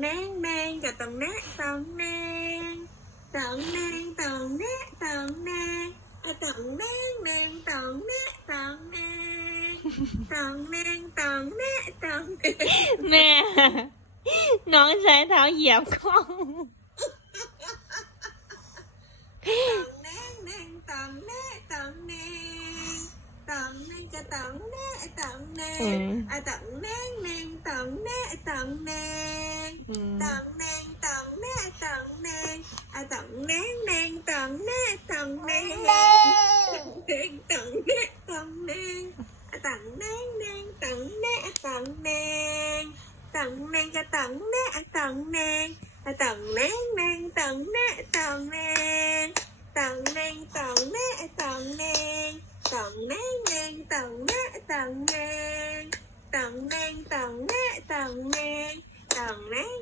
แนงแนงกับตองแนะตองแนงตองแนงตองแนะตองแนงอะตองแนงแนงตองแนะตองแนงตองแนงตองแนะตองแนงแม่ น้องใช้เท้าเหยียบกล้อง tòng nén nén tòng né tòng nén tòng nén cho tòng né tòng nén Ừ. à tòng nén nén tòng né tòng nén าต่องแนงแนงต่องแน่ต่องแนงต่องแนงต่องแน่ต่องแนงอาต่องแนงแนงต่องแน่ต่องแนงต่องแนงกะต่องแน่ต่องแนงเอาต่องแนงแนงต่องแน่ต่องแนงต่องแนงต่องแน่ต่องแนงต่องแนงแนงต่องแน่ต่องแนงต่องแนงต่องแน่ต่องแนงต่องแนง